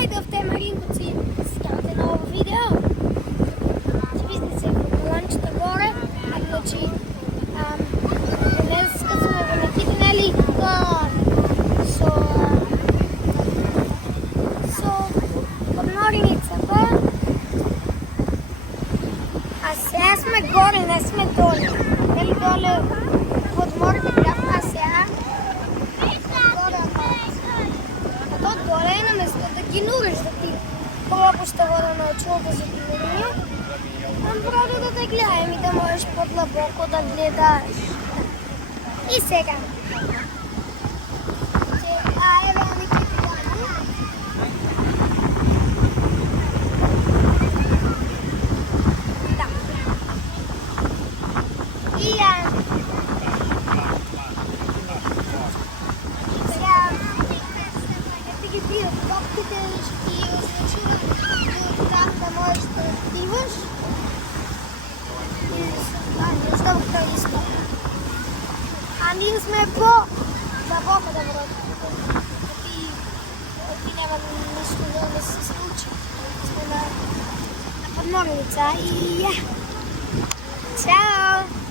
Хайде в те Маринковци, скарате ново видео. Вижте се коланчета горе, значи днес сме върнатите, нали? Поднорницата. А сега сме горе, не сме доле. Нали доле под морето бяхме, а сега горе. А то доле е на место да гинуриш, да ти пробваща вода научила да се гинури. Просто да те гледам и да можеш по-длъбоко да гледаш. И сега. А ние сме по-дълбоко да вървим. И няма нищо да не се случи. Сме на подморница и Чао!